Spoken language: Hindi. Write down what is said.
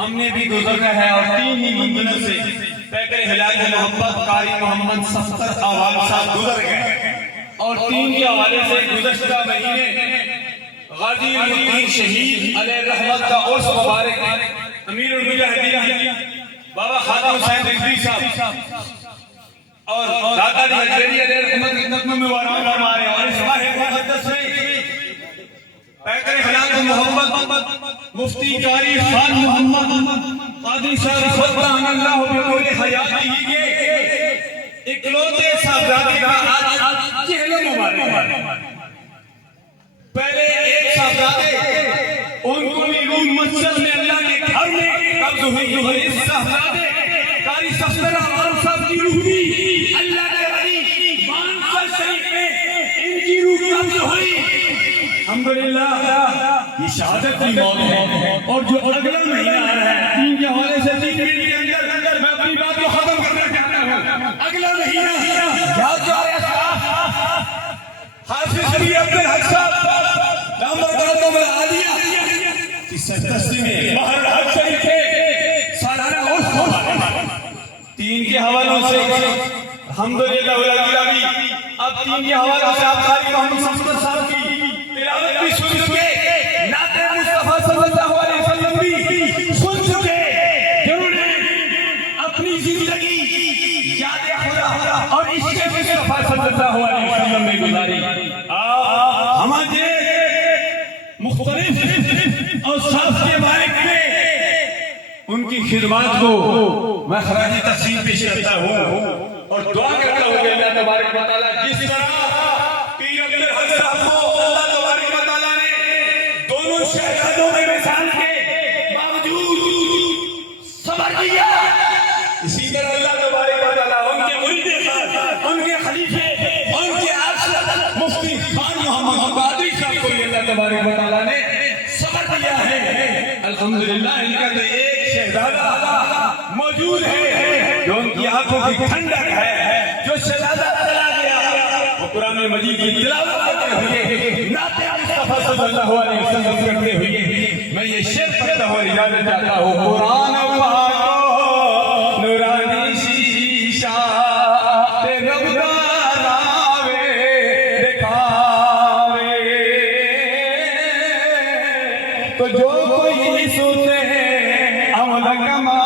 हमने भी गुजरना है और 3 ही मंजिलों से पैकर हिलाल मोहब्बत कारी मोहम्मद सफ्तर आवाल साहब गुजर गए और 3 के हवाले से गुज़श्ता महीने गाजी उद्दीन शहीद अलैहि रहमत का उर्स मुबारक अमीरुल मुजाहिदीन बाबा खादिम हुसैन रिजवी साहब और दादा दी हजरी अलैहि रहमत की खिदमत में वारान फरमा रहे हैं और इस माह मुक़द्दस में पैकर हिलाल मोहब्बत मुफ्ती कारी खान मोहम्मद कादी साहब सुब्हानअल्लाह बितौले हयाती के इकलौते साहबजादे का आज चेहरा मुबारक है। पहले एक साहबजादे उनको भी रूम मस्जिद में अल्लाह के घर में कब्ज हुई इस साहबजादे कारी सफ्तर आवाल साहब की रूह भी अल्लाह के वली मानसर शरीफ में इनकी रूह कब्ज हुई। अल्हम्दुलिल्लाह ये शहादत की मौत है और जो अगला महीना आ रहा है 3 के हवाले से 3 मिनट के अंदर मैं अपनी बात को खत्म करना चाहता हूँ। अगला महीना याद जा रहा है हाफिज अली अब्दुल हक साहब नाम बरकतों में आलिया की सरदस्ती में महल हक शरीफ के सालाना उर्स होगा 3 के हवालों से अल्हम्दुलिल्लाह भी अब 3 के हवालों से आप कारी मोहम्मद सफ्तर साहब की तिलावत भी सुन चुके नाते मुस्तफा सल्लल्लाहु अलैहि वसल्लम भी सुन चुके जिन्होंने अपनी जिंदगी याद खुदा और इश्क़ मुस्तफा सल्लल्लाहु अलैहि वसल्लम में गुजारी। हमारे मुख्तलिफ और साफ के बारे में उनकी खिदमत को मैं खराज तहसीन पेश करता हूँ और दुआ करता हूँ कि अल्लाह तबारक व तआला जिस तरह पीर अब्दुल हक साहब को अल्लाह तबारक व तआला ने दोनों शहजादों के मिसाल के बावजूद सबर किया, इसी तरह अल्लाह तबारक व तआला उनके मुरीद खास उनके खलीफे उनके आशिक मुफ्ती खान मोहम्मद कादरी साहब को अल्लाह तबारक व तआला ने सबर दिया है। अल्हम्दुलिल्लाह इनका तो एक शहजादा मौजूद है जो उनकी आंखों की ठंडक है। जो शहजादा चला गया वो कुरान मजीद की तिलावत करते हुए नाते मुस्तफा सल्लल्लाहु अलैहि वसल्लम करते हुए मैं ये शेर पढ़ता हुआ इजाजत चाहता हूँ। कुरान पाको नूरानी शीशा ते रब्बार आवे दिखावे तो जो कोई सुने अमल कमा